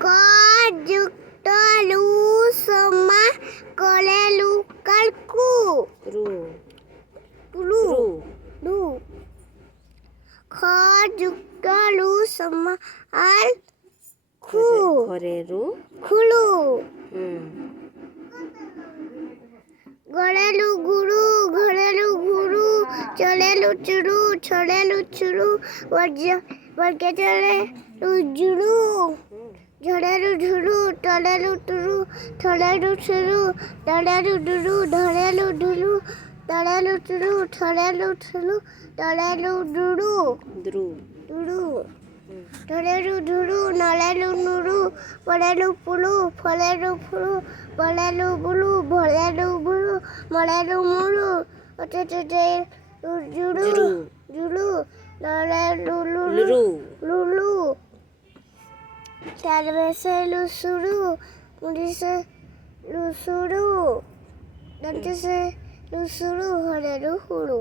ক যুক্ত লু সমা করে লুকার কু রু লু রু লু খ যুক্ত লু সমা আর খু ঘরে রু খুলু হুম গড়েলু গুরু ঘরেলু গুরু চলেলু চুরু ছড়েলু চুরু বর্গে চলে জুরু ঝড়েলু ঝুরু টলেলু টুরু ছড়েলু ছুরু ডলেলু ডুরু ধরেলু ঢুলু তড়েলু টুরু ছড়েলু ছুলু টলেলু ডুরু দ্রু ডুরু ধরেলু ধুরু নলেলু নুরু পড়েলু পুলু ফলেলু ফুলু বলেলু বুলু ভলেলু বুলু মলেলু মুলু ওটে জুরু জুরু জুলু ললেলু লুলু লুরু লুলু চারবেসে লুসুরু মুড়িসে লুসুরু দন্তেসে লুসুরু হরেলু হুরু